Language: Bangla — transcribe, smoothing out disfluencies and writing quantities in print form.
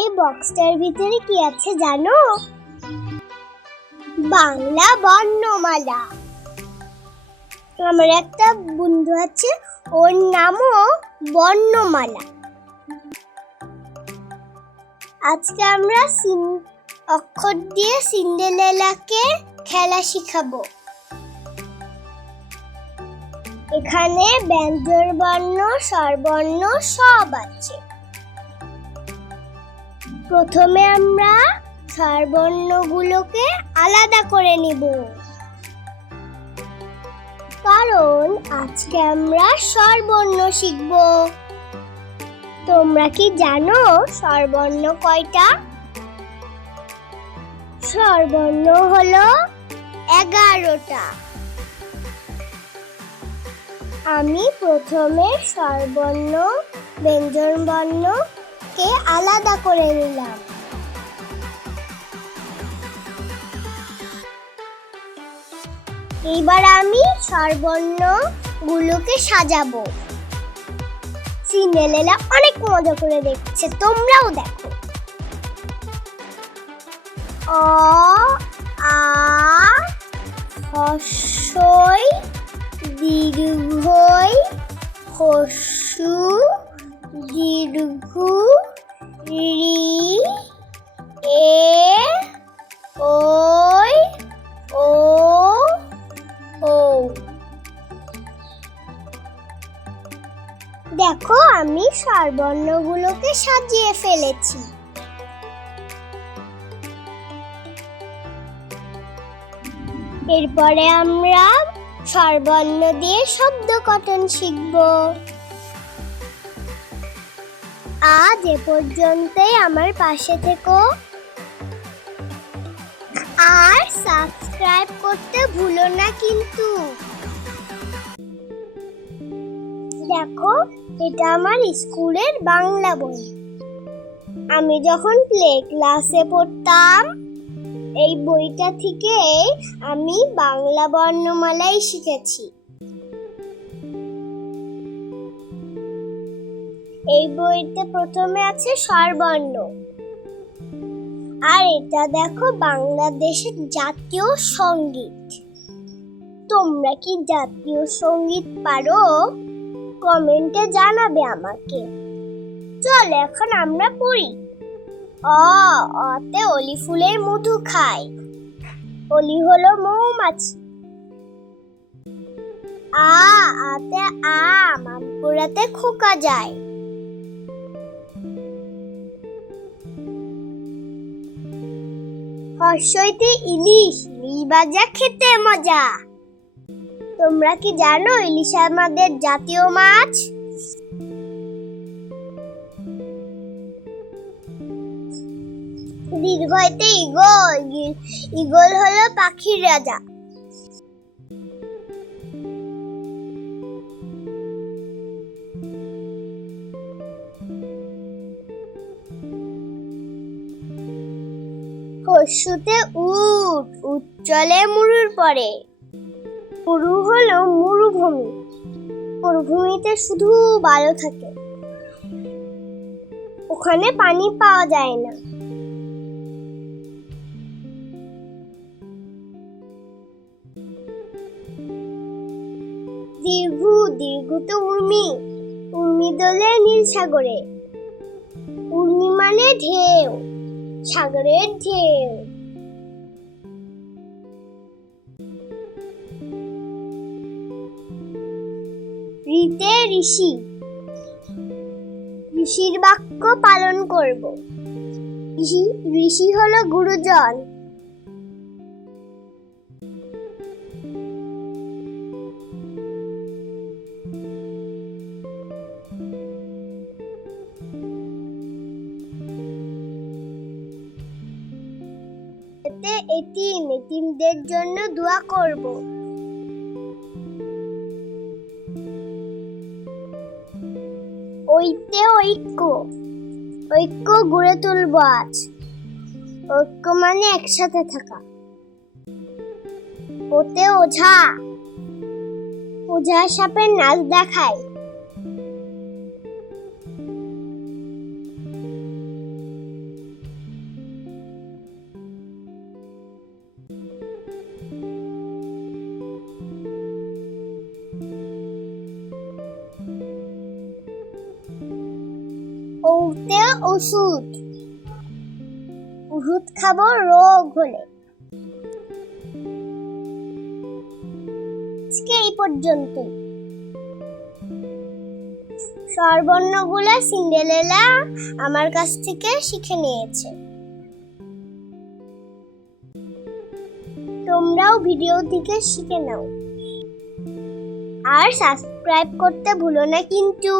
এই বক্সটার ভিতরে কি আছে জানো? বাংলা বর্ণমালা। আমার একটা বন্ধু আছে, ওর নামও বর্ণমালা। আজকে আমরা অক্ষর দিয়ে সিন্ডারেলাকে খেলা শিখাবো। এখানে ব্যঞ্জন বর্ণ, স্বরবর্ণ সব আছে। প্রথমে আমরা স্বরবর্ণগুলোকে আলাদা করে নিব, কারণ আজকে আমরা স্বরবর্ণ শিখব। তোমরা কি জানো স্বরবর্ণ কয়টা? স্বরবর্ণ হলো 11টা। আমি প্রথমে স্বরবর্ণ ব্যঞ্জন বর্ণকে আলাদা করে নিলাম। এইবার আমি স্বরবর্ণ গুলোকে সাজাবো। সিন্ডারেলা অনেক মজা করে দেখছে, তোমরাও দেখো। অ আ হ্রস্বই দীর্ঘই হ্রস্ব দীর্ঘ রি এ ওই ও ও। দেখো আমি স্বরবর্ণগুলোকে সাজিয়ে ফেলেছি। এরপরে আমরা স্বরবর্ণ দিয়ে শব্দ গঠন শিখব। আজ এ পর্যন্তই। আমার পাশে থেকো আর সাবস্ক্রাইব করতে ভুলো না কিন্তু। দেখো, এটা আমার স্কুলের বাংলা বই। আমি যখন প্লে ক্লাসে পড়তাম, এই বইটা থেকে আমি বাংলা বর্ণমালাই শিখেছি। এই বইতে প্রথমে আছে স্বরবর্ণ। আর এটা দেখো বাংলাদেশের জাতীয় সঙ্গীত। তোমরা কি জাতীয় সঙ্গীত পারো? কমেন্টে জানাবে আমাকে। চল এখন আমরা পড়ি। অতে অলি ফুলের মধু খায়। অলি হলো মৌমাছি। আতে আম, আম কুড়াতে খোকা যায়। হর্ষইতে ইলিশ, ইলিশ ভাজা খেতে মজা। তোমরা কি জানো ইলিশ আমাদের জাতীয় মাছ? দীর্ঘইতে ঈগল, ঈগল হলো পাখির রাজা। হর্ষতে উট, উট চলে মুরুর পরে। মুরু হলো মরুভূমি। মরুভূমিতে শুধু বালু থাকে, ওখানে পানি পাওয়া যায় না। দীর্ঘ, দীর্ঘতে উর্মি, উর্মি দোলে নীল সাগরে। উর্মি মানে ঢেউ, সাগরের ঢেউ। ঋতে ঋষি, ঋষির বাক্য পালন করব। ঋষি হলো গুরুজন। এতিম, এতিমদের জন্য দোয়া করব। ঐতে ঐক্য, ঐক্য গড়ে তুলব আজ। ঐক্য মানে একসাথে থাকা। ওতে ওঝা, ওঝা সাপের নাচ দেখায়। মুহূর্তে ওষুধ। ওষুধ খাবো রোগ হলে। আজকে এই পর্যন্তই। স্বরবর্ণগুলো সিন্ডারেলা আমার কাছ থেকে শিখে নিয়েছে। তোমরাও ভিডিও থেকে শিখে নাও। আর সাবস্ক্রাইব করতে ভুলো না কিন্তু।